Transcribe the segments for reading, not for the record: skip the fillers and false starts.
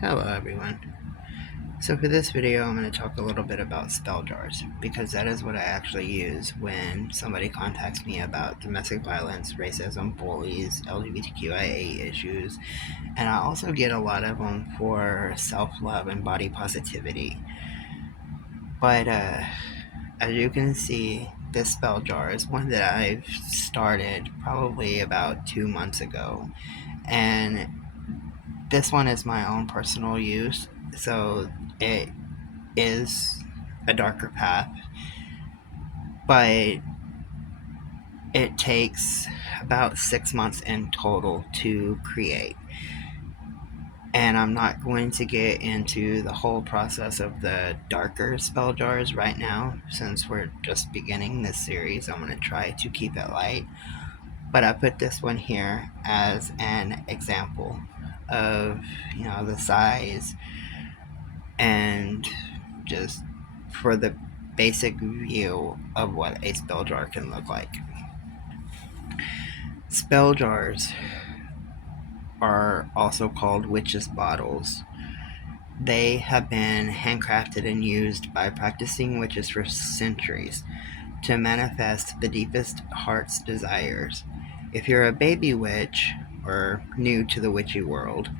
Hello everyone. So for this video I'm going to talk a little bit about spell jars because that is what I actually use when somebody contacts me about domestic violence, racism, bullies, LGBTQIA issues, and I also get a lot of them for self-love and body positivity. But as you can see, this spell jar is one that I've started probably about 2 months ago, and this one is my own personal use, so it is a darker path, but it takes about 6 months in total to create. And I'm not going to get into the whole process of the darker spell jars right now, since we're just beginning this series. I'm going to try to keep it light, but I put this one here as an example of, the size and just for the basic view of what a spell jar can look like. Spell jars are also called witches' bottles. They have been handcrafted and used by practicing witches for centuries to manifest the deepest heart's desires. If you're a baby witch or new to the witchy world,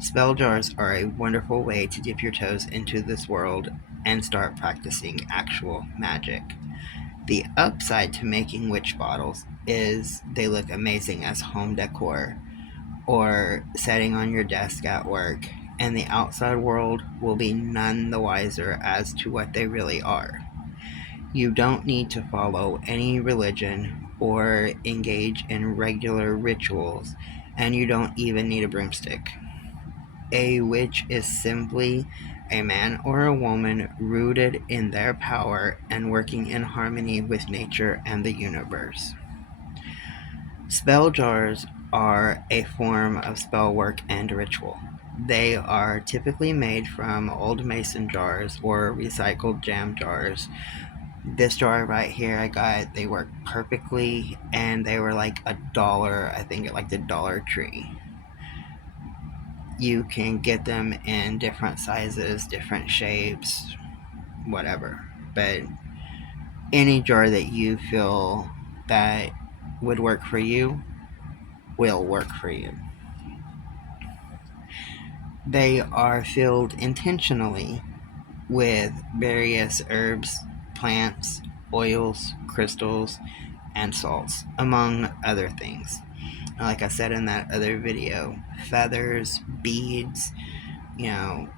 spell jars are a wonderful way to dip your toes into this world and start practicing actual magic. The upside to making witch bottles is they look amazing as home decor or setting on your desk at work, and the outside world will be none the wiser as to what they really are. You don't need to follow any religion or engage in regular rituals, and you don't even need a broomstick. A witch is simply a man or a woman rooted in their power and working in harmony with nature and the universe. Spell jars are a form of spell work and ritual. They are typically made from old mason jars or recycled jam jars. This jar right here I got, they work perfectly, and they were like $1, I think, at like the Dollar Tree. You can get them in different sizes, different shapes, whatever. But any jar that you feel that would work for you will work for you. They are filled intentionally with various herbs, plants, oils, crystals, and salts, among other things. Like I said in that other video, feathers, beads, you know,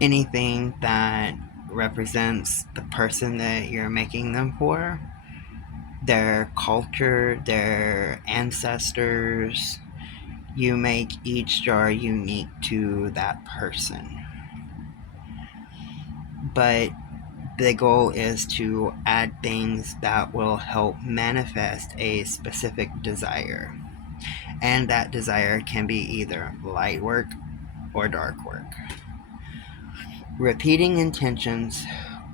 anything that represents the person that you're making them for, their culture, their ancestors. You make each jar unique to that person. But the goal is to add things that will help manifest a specific desire. And that desire can be either light work or dark work. Repeating intentions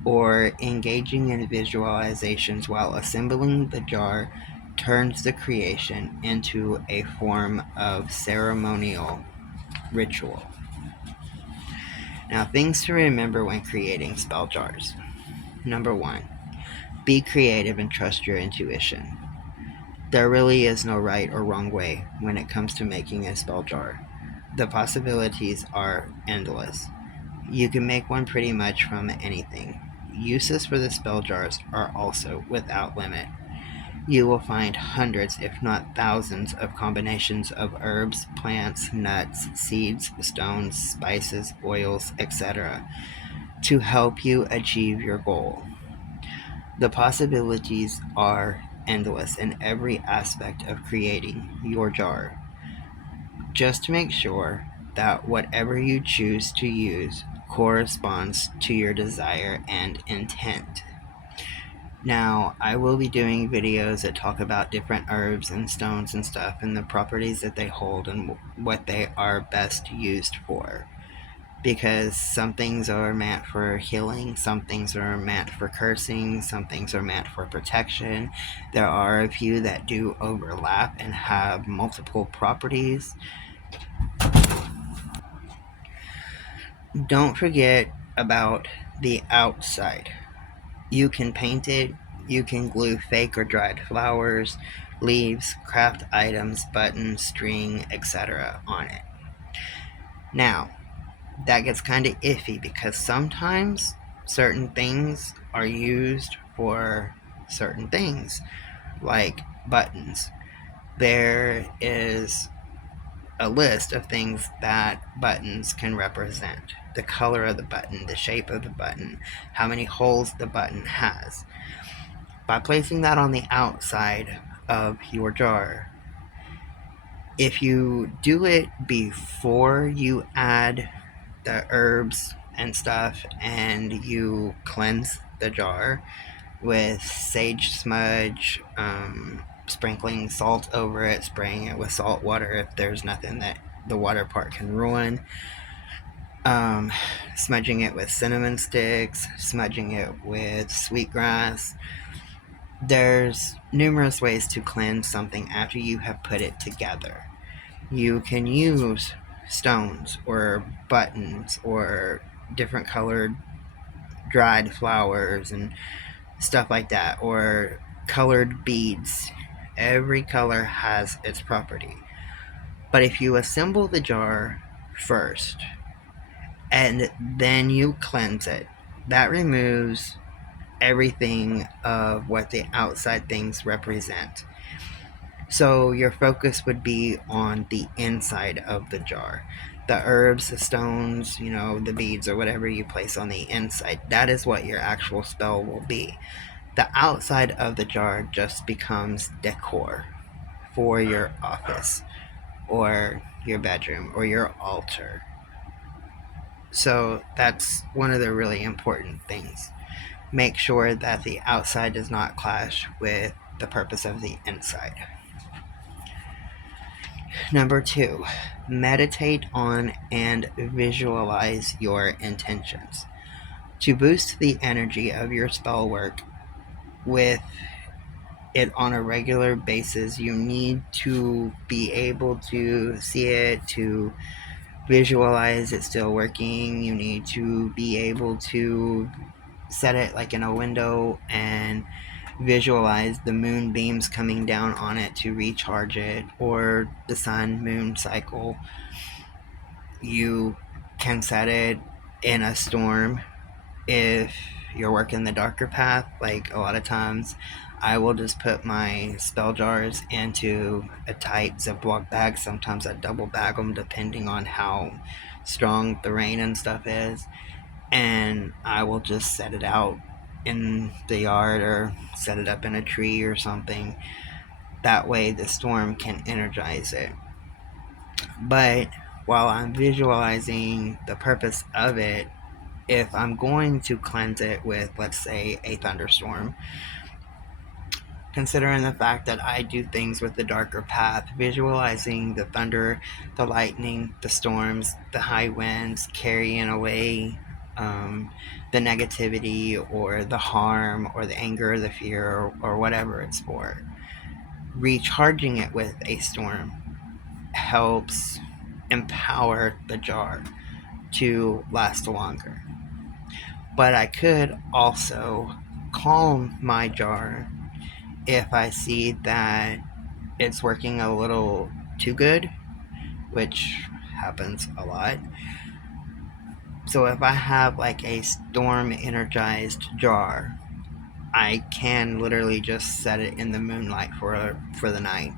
or engaging in visualizations while assembling the jar turns the creation into a form of ceremonial ritual. Now, things to remember when creating spell jars. Number 1, be creative and trust your intuition. There really is no right or wrong way when it comes to making a spell jar. The possibilities are endless. You can make one pretty much from anything. Uses for the spell jars are also without limit. You will find hundreds, if not thousands, of combinations of herbs, plants, nuts, seeds, stones, spices, oils, etc. to help you achieve your goal. The possibilities are endless in every aspect of creating your jar. Just make sure that whatever you choose to use corresponds to your desire and intent. Now, I will be doing videos that talk about different herbs and stones and stuff and the properties that they hold and what they are best used for. Because some things are meant for healing, some things are meant for cursing, some things are meant for protection. There are a few that do overlap and have multiple properties. Don't forget about the outside. You can paint it, you can glue fake or dried flowers, leaves, craft items, buttons, string, etc. on it. Now, that gets kind of iffy because sometimes certain things are used for certain things, like buttons. There is a list of things that buttons can represent: the color of the button, the shape of the button, how many holes the button has. By placing that on the outside of your jar, if you do it before you add the herbs and stuff and you cleanse the jar with sage smudge, sprinkling salt over it, spraying it with salt water if there's nothing that the water part can ruin, um, smudging it with cinnamon sticks, smudging it with sweetgrass. There's numerous ways to cleanse something after you have put it together. You can use stones or buttons or different colored dried flowers and stuff like that, or colored beads. Every color has its property. But if you assemble the jar first and then you cleanse it, that removes everything of what the outside things represent. So your focus would be on the inside of the jar. The herbs, the stones, the beads, or whatever you place on the inside, that is what your actual spell will be. The outside of the jar just becomes decor for your office or your bedroom or your altar. So that's one of the really important things. Make sure that the outside does not clash with the purpose of the inside. Number 2, meditate on and visualize your intentions. To boost the energy of your spell work with it on a regular basis, you need to be able to see it, to visualize it still working. You need to be able to set it like in a window and visualize the moonbeams coming down on it to recharge it, or the sun moon cycle. You can set it in a storm if you're working the darker path. Like a lot of times I will just put my spell jars into a tight Ziploc bag. Sometimes I double bag them depending on how strong the rain and stuff is, and I will just set it out in the yard or set it up in a tree or something. That way the storm can energize it. But while I'm visualizing the purpose of it, if I'm going to cleanse it with, let's say, a thunderstorm, considering the fact that I do things with the darker path, visualizing the thunder, the lightning, the storms, the high winds carrying away the negativity or the harm or the anger or the fear or whatever it's for, recharging it with a storm helps empower the jar to last longer. But I could also calm my jar if I see that it's working a little too good, which happens a lot. So if I have like a storm energized jar, I can literally just set it in the moonlight for the night,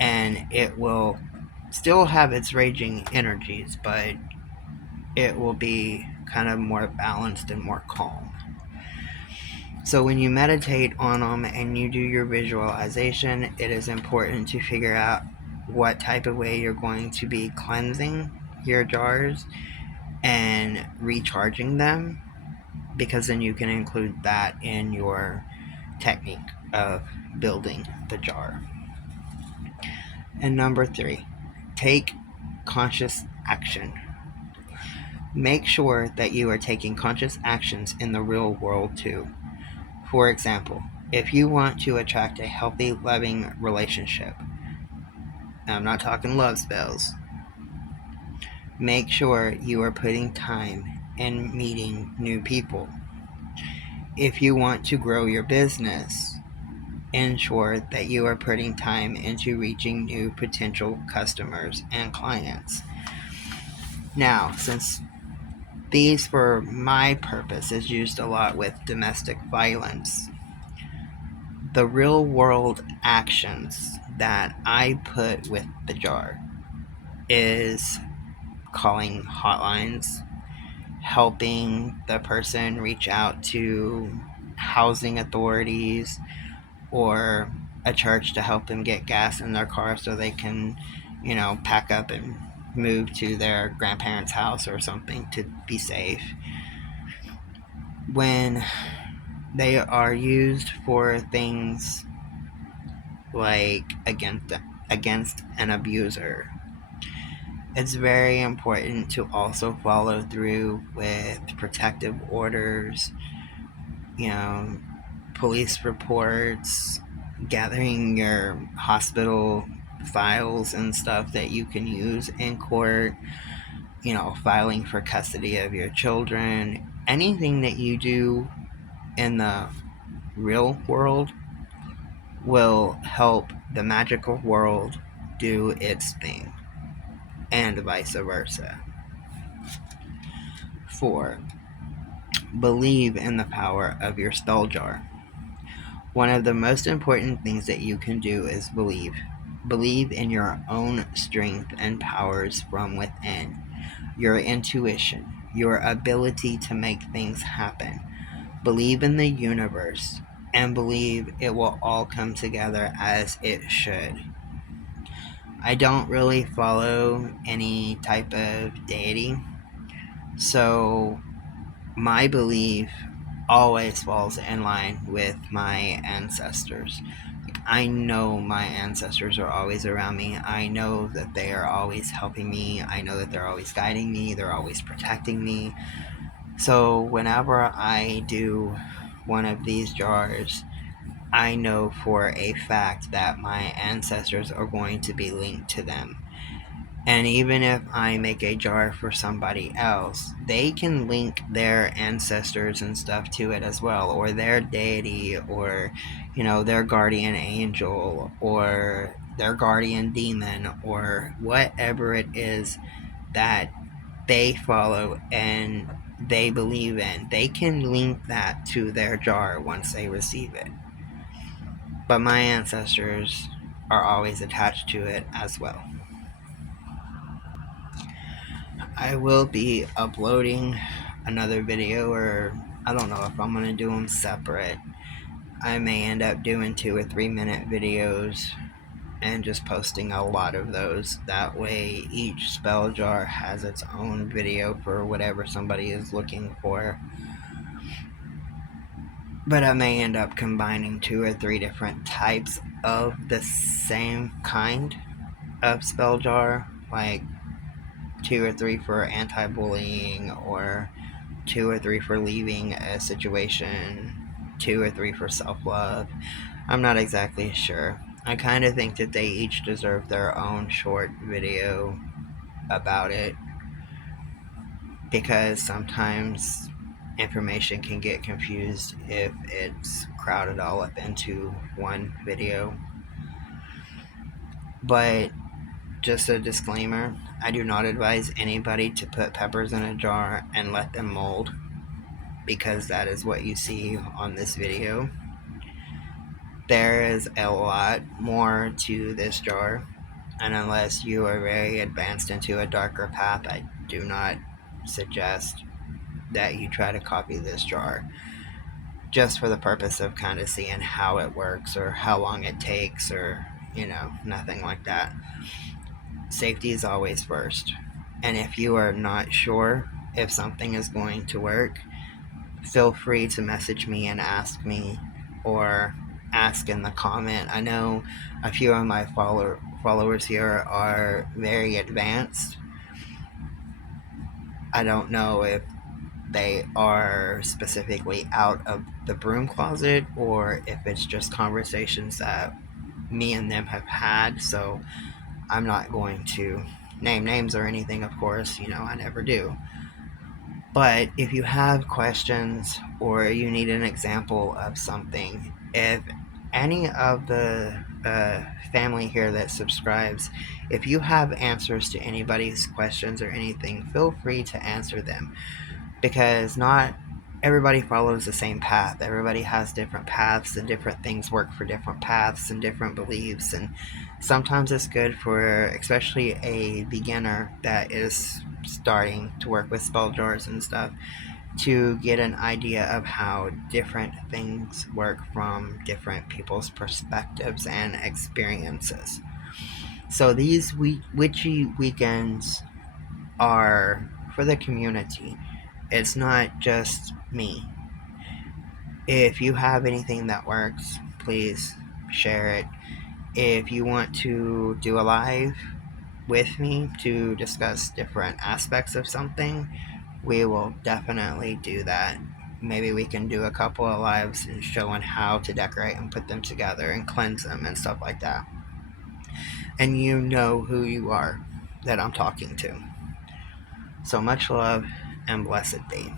and it will still have its raging energies, but it will be kind of more balanced and more calm. So when you meditate on them and you do your visualization, it is important to figure out what type of way you're going to be cleansing your jars and recharging them, because then you can include that in your technique of building the jar. And number 3, take conscious action. Make sure that you are taking conscious actions in the real world too. For example, if you want to attract a healthy, loving relationship, I'm not talking love spells, Make sure you are putting time in meeting new people. If you want to grow your business, ensure that you are putting time into reaching new potential customers and clients. Now, since these, for my purpose, is used a lot with domestic violence, the real world actions that I put with the jar is calling hotlines, helping the person reach out to housing authorities or a church to help them get gas in their car so they can, pack up and move to their grandparents' house or something to be safe. When they are used for things like against an abuser, it's very important to also follow through with protective orders, you know, police reports, gathering your hospital files and stuff that you can use in court, filing for custody of your children. Anything that you do in the real world will help the magical world do its thing, and vice versa. 4. Believe in the power of your spell jar. One of the most important things that you can do is believe. Believe in your own strength and powers from within, your intuition, your ability to make things happen. Believe in the universe and believe it will all come together as it should. I don't really follow any type of deity, so my belief always falls in line with my ancestors. I know my ancestors are always around me. I know that they are always helping me. I know that they're always guiding me. They're always protecting me. So whenever I do one of these jars, I know for a fact that my ancestors are going to be linked to them. And even if I make a jar for somebody else, they can link their ancestors and stuff to it as well, or their deity, or, their guardian angel, or their guardian demon, or whatever it is that they follow and they believe in. They can link that to their jar once they receive it. But my ancestors are always attached to it as well. I will be uploading another video, or I don't know if I'm going to do them separate. I may end up doing 2 or 3 minute videos and just posting a lot of those. That way each spell jar has its own video for whatever somebody is looking for. But I may end up combining 2 or 3 different types of the same kind of spell jar, like 2 or 3 for anti-bullying, or 2 or 3 for leaving a situation, 2 or 3 for self-love. I'm not exactly sure. I kind of think that they each deserve their own short video about it, because sometimes information can get confused if it's crowded all up into one video. But just a disclaimer, I do not advise anybody to put peppers in a jar and let them mold, because that is what you see on this video. There is a lot more to this jar, and unless you are very advanced into a darker path, I do not suggest that you try to copy this jar, just for the purpose of kind of seeing how it works or how long it takes, or nothing like that. Safety is always first, and if you are not sure if something is going to work, feel free to message me and ask me, or ask in the comment. I know a few of my followers here are very advanced. I don't know if they are specifically out of the broom closet, or if it's just conversations that me and them have had, so I'm not going to name names or anything, of course, I never do. But if you have questions or you need an example of something, if any of the family here that subscribes, if you have answers to anybody's questions or anything, feel free to answer them, because not everybody follows the same path. Everybody has different paths, and different things work for different paths and different beliefs. And sometimes it's good for, especially a beginner that is starting to work with spell jars and stuff, to get an idea of how different things work from different people's perspectives and experiences. So these witchy weekends are for the community. It's not just me. If you have anything that works, please share it. If you want to do a live with me to discuss different aspects of something, we will definitely do that. Maybe we can do a couple of lives and showing how to decorate and put them together and cleanse them and stuff like that. And you know who you are that I'm talking to. So much love and blessed be.